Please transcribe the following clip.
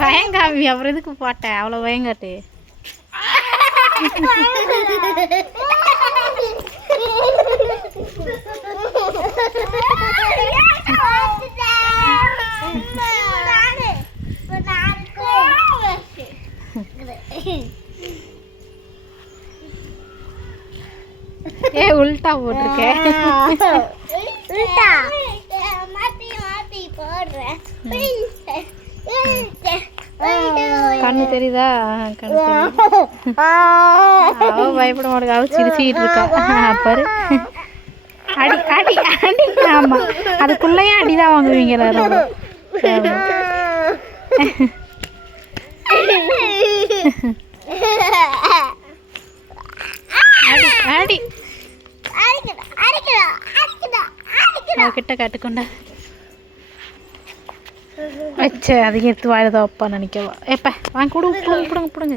பயங்காமி அப்புறம் எதுக்கு போட்டேன் அவ்வளோ பயங்காட்டு. ஏ உல்டா போட்டிருக்கேன். கண்ணு தெரியுதா? கண்ணு தெரியுது. அவ பயப்பட மாட்டேங்க, அவ சிரிச்சுக்கிட்டு இருக்கா பாரு. அடி அடி அடி. ஆமா அதுக்குள்ளேயும் அடிதான் வாங்குவீங்க எல்லாரும். அடி அவகிட்ட கட்டுக்கொண்டா வச்ச அதிக எடுத்து வாயில்தான் வைப்பா நினைக்கவா. எப்ப வாங்க கூட பிடுங்க பிடுங்க.